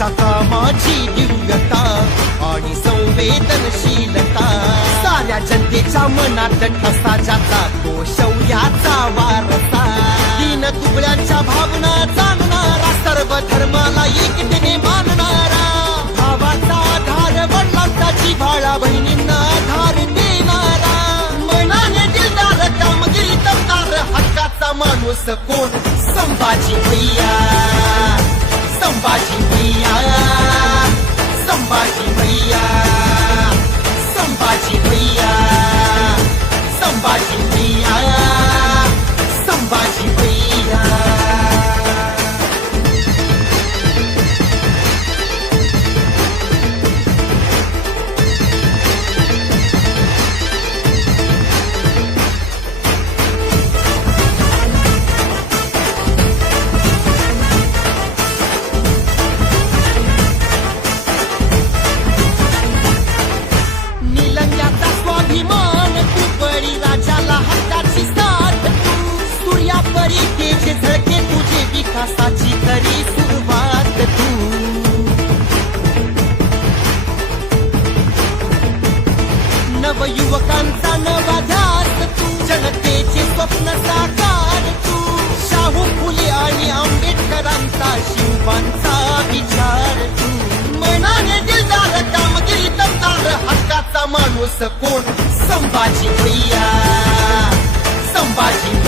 त्याच्या कामाची दिव्यता आणि संवेदनशीलता साऱ्या जनतेच्या मनात ठसा ज्याचा तो शौर्याचा वारसा दीन दुबळ्यांच्या भावना जाणणारा सर्व धर्माला एकतेने मानणारा भावाचा आधार वडिलांचा जिव्हाळा बहिणींना आधार देणारा मनाने दिलदार कामगिरी तमदार हक्काचा माणूस कोण संभाजी भैया संभाजी भैया संभाजी भैया संभाजी भैया संभाजी भैया संभाजी भैया निलंग्याचा स्वाभिमान तू बळी राजाला हक्काची साथ तू सूर्यापरी तेज झळके तुझे विकासाची करी सुरुवात तू नवयुवकांचा नवा ध्यास तू जनतेचे स्वप्न साकार तू शाहू फुले आणि आंबेडकरांचा शिवबांचा विचार तू मनाने दिलदार कामगिरी तमदार हक्काचा माणूस कोण संभाजी भैया संभाजी